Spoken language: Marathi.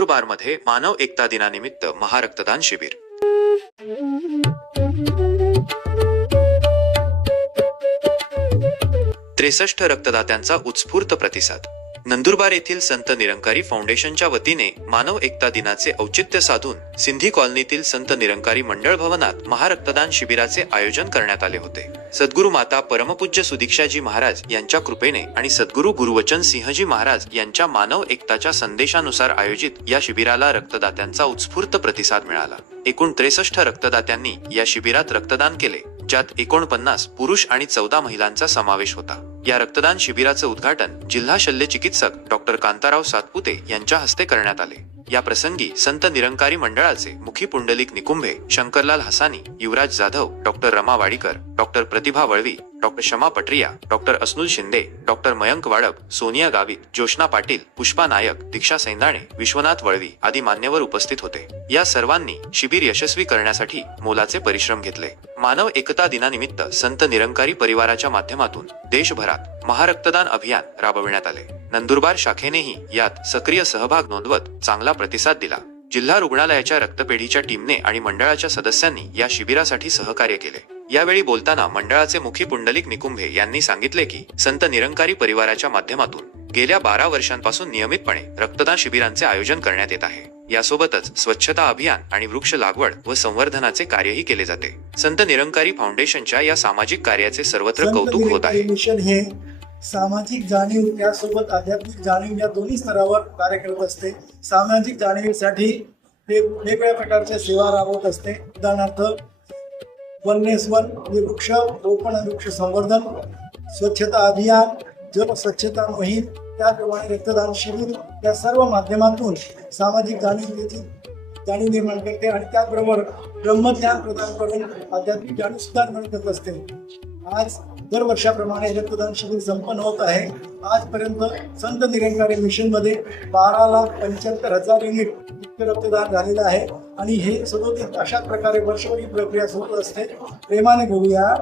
नंदुरबारमध्ये मानव एकता दिनानिमित्त महारक्तदान शिबिर. त्रेसष्ट रक्तदात्यांचा उत्स्फूर्त प्रतिसाद. नंदुरबार येथील संत निरंकारी फाउंडेशनच्या वतीने मानव एकता दिनाचे औचित्य साधून सिंधी कॉलनीतील संत निरंकारी मंडळ भवनात महारक्तदान शिबिराचे आयोजन करण्यात आले होते. सद्गुरु माता परमपूज्य सुदीक्षाजी महाराज यांच्या कृपेने आणि सद्गुरु गुरुवचन सिंहजी महाराज यांच्या मानव एकताच्या संदेशानुसार आयोजित या शिबिराला रक्तदात्यांचा उत्स्फूर्त प्रतिसाद मिळाला. एकूण त्रेसष्ट रक्तदात्यांनी या शिबिरात रक्तदान केले ज्यात एकोणपन्नास पुरुष आणि चौदा महिलांचा समावेश होता. या रक्तदान शिबिराचं उद्घाटन जिल्हा शल्य चिकित्सक डॉक्टर कांताराव सातपुते यांच्या हस्ते करण्यात आले. या प्रसंगी संत निरंकारी मंडळाचे मुखी Pundlik Nikumbhe Shankarlal Hasani Yuvraj Jadhav doctor Rama Wadikar doctor Pratibha Valvi doctor Shama Pataria doctor Asnul Shinde doctor Mayank Wadap Sonia Gavit Joshna Patil Pushpa नायक दीक्षा सैंदाणे विश्वनाथ वळवी आदी मान्यवर उपस्थित होते. या सर्वांनी शिबिर यशस्वी करण्यासाठी मोलाचे परिश्रम घेतले. मानव एकता दिनानिमित्त संत निरंकारी परिवाराच्या माध्यमातून देशभरात महारक्तदान अभियान राबविण्यात आले. नंदुरबार शाखेनेही यात सक्रिय सहभाग नोंदवत चांगला प्रतिसाद दिला. जिल्हा रुग्णालयाच्या रक्तपेढीच्या टीमने आणि मंडळाच्या सदस्यांनी या शिबिरासाठी सहकार्य केले. यावेळी बोलताना मंडळाचे मुखी पुंडलिक निकुंभे यांनी सांगितले की संत निरंकारी परिवाराच्या माध्यमातून गेल्या बारा वर्षांपासून नियमितपणे रक्तदान शिबिरांचे आयोजन करण्यात येत आहे. यासोबतच स्वच्छता अभियान आणि वृक्ष लागवड व संवर्धनाचे कार्यही केले जाते. संत निरंकारी फाउंडेशनच्या या सामाजिक कार्याचे सर्वत्र कौतुक होत आहे. मिशन हे सामाजिक जाणीव त्यासोबत आध्यात्मिक जाणीव या दोन्ही स्तरावर कार्य करत असते. सामाजिक जाणीवेसाठी ते वेगवेगळ्या प्रकारच्या सेवा राबवत असते. उदाहरणार्थ वननेस वन वृक्ष रोपण वृक्ष संवर्धन स्वच्छता अभियान जल स्वच्छता मोहीम त्याप्रमाणे रक्तदान शिबिर या सर्व माध्यमातून सामाजिक जाणीवेची जाणीव निर्माण करते आणि त्याचबरोबर ब्रह्मज्ञान प्रदान करून आध्यात्मिक जाणीव सुद्धा निर्माण करत असते. आज दरवर्षाप्रमाणे रक्तदान शिबिर संपन्न होत आहे. आजपर्यंत संत निरंकारी मिशनमध्ये बारा लाख पंच्याहत्तर हजार युनिट रक्तदान झालेलं आहे आणि हे सदोदित अशाच प्रकारे वर्षभरी प्रक्रिया सुरू असते. प्रेमाने घेऊया